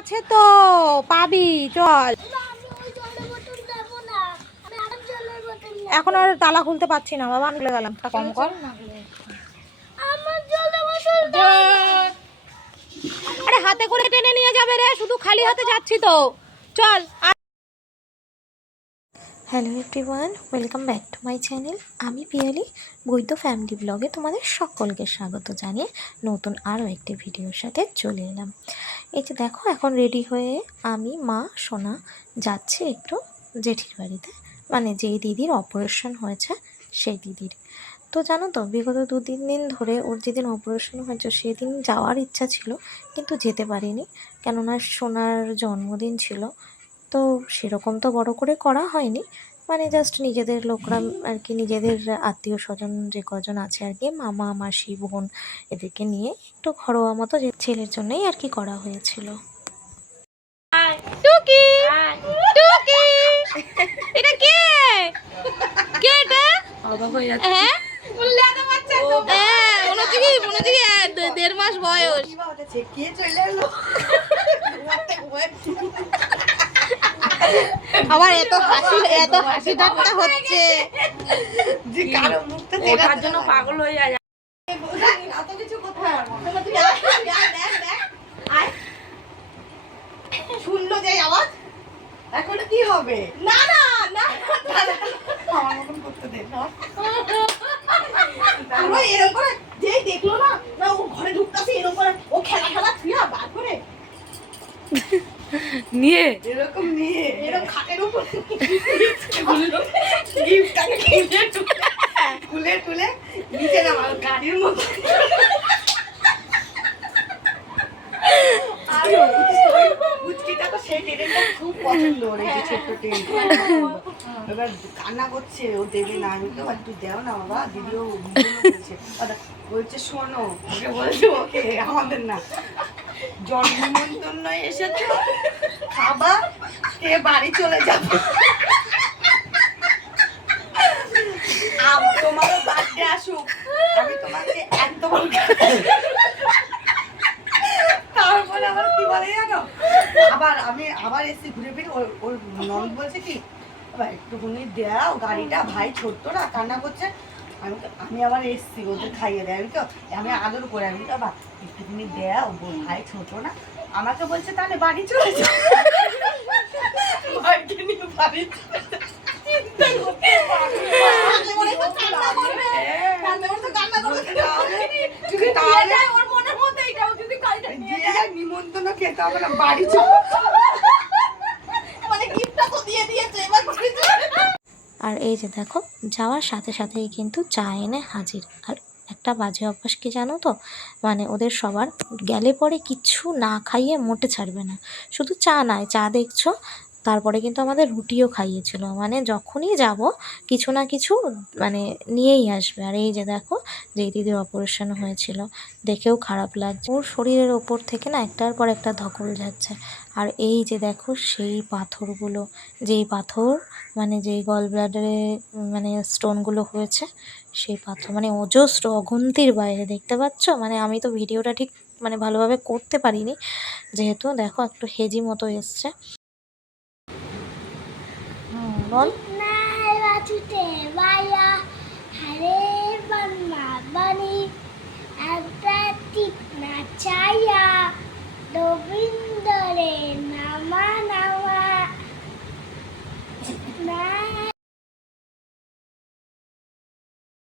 আছে তো, পাবি, চল। এখন আর তালা খুলতে পারছি না বাবা, আমি চলে গেলাম, কম কর। আরে হাতে করে টেনে নিয়ে যাবে রে, শুধু খালি হাতে যাচ্ছি তো, চল। Hello everyone, welcome back to my channel. আমি পিয়ালি বৈদ্য ফ্যামিলি ব্লগে তোমাদের সকলকে স্বাগত জানিয়ে নতুন আরও একটি ভিডিওর সাথে চলে এলাম। এই যে দেখো, এখন রেডি হয়ে আমি, মা, সোনা যাচ্ছি একটু জেঠির বাড়িতে, মানে যেই দিদির অপারেশন হয়েছে সেই দিদির। তো জানো তো, বিগত 2-3 দিন ধরে ওর যেদিন অপারেশন হয়েছে সেদিন যাওয়ার ইচ্ছা ছিল, কিন্তু যেতে পারিনি, কেননা সোনার জন্মদিন ছিল। তো সেরকম তো বড় করে করা হয়নি, মানে জাস্ট নিজেদের লোকরা আর কি, নিজেদের আত্মীয় স্বজন যে কজন আছে আর কি, মামা মাসি বোন এদেরকে নিয়ে একটু ঘরোয়া মতো যে ছেলের জন্যই আর কি করা হয়েছিল। টুকি টুকি, এটা কে? কে এটা? অবাক হয়ে যাচ্ছে। হ্যাঁ উল্লাদা বাচ্চা তো। হ্যাঁ মনে হচ্ছে কি 1.5 মাস বয়স। কে চলে এলো? আবার এত হাসি ঠাট্টা হচ্ছে যে কারো মুখটা দেখার জন্য পাগল হয়ে যায়। এত কিছু কোথায় শুনলো যে আওয়াজ, এখন কি হবে? না না না, আমার মতন করতে দে না। এরকম করে যেই দেখলো না, না ও ঘরে ঢুকতেছে, এরকম করে ও খেলা থুয়া বার করে নিয়ে এরকম নিয়ে এরকম খাটের উপর গিফটটাকে খুলে তুলে নিচে নামা গাড়ির মতো। খুব পছন্দ ওর, এই যে ছোট্ট ট্রেন। এবার কান্না করছে, ও দেবে না। আমি তো একটু দেও না বাবা, দিদিও বলছে। বলছে শোনো, ওকে বলছে ওকে আমাদের না, জন্মদিন এসেছে খাবা, কে বাড়ি চলে যাবে, তোমারও বার্থডে আসুক, আমি তোমাকে একদম। তারপরে আবার কি বলে জানো, আবার এসে ঘুরে ফিরে ওর ননদ বলছে কি, একটুখানি দেও গাড়িটা, ভাই ছোট্ট না কান্না করছে। আমি আবার এসছি ওদের খাইয়ে দেয়, আমি আদর করে, আমি তো আবার একটুখানি দেও, ভাই ছোট না। আমাকে বলছে তাহলে বাড়ি চলে যাও, ভাইকে নিয়ে বাড়ি নিমন্ত্রণ খেতে হবে না, বাড়ি চলে। আর এই যে দেখো, যাওয়ার সাথে সাথেই কিন্তু চা এনে হাজির। আর একটা বাজে অভ্যাস কি জানো তো, মানে ওদের সবার গেলে পরে কিচ্ছু না খাইয়ে মোটে ছাড়বে না। শুধু চা নয়, চা দেখছো, তারপরে কিন্তু আমাদের রুটিও খাইয়েছিল, মানে যখনই যাব কিছু না কিছু মানে নিয়েই আসবে। আর এই যে দেখো, যে দিদির অপারেশন হয়েছিল, দেখেও খারাপ লাগছে, ওর শরীরের ওপর থেকে না একটার পর একটা ধকল যাচ্ছে। আর এই যে দেখো সেই পাথরগুলো, যেই পাথর মানে যেই গল ব্লাডারে মানে স্টোনগুলো হয়েছে, সেই পাথর মানে অজস্র, অগুন্তির বাইরে, দেখতে পাচ্ছ। মানে আমি তো ভিডিওটা ঠিক মানে ভালোভাবে করতে পারিনি, যেহেতু দেখো একটু হেজি মতো এসছে। বল।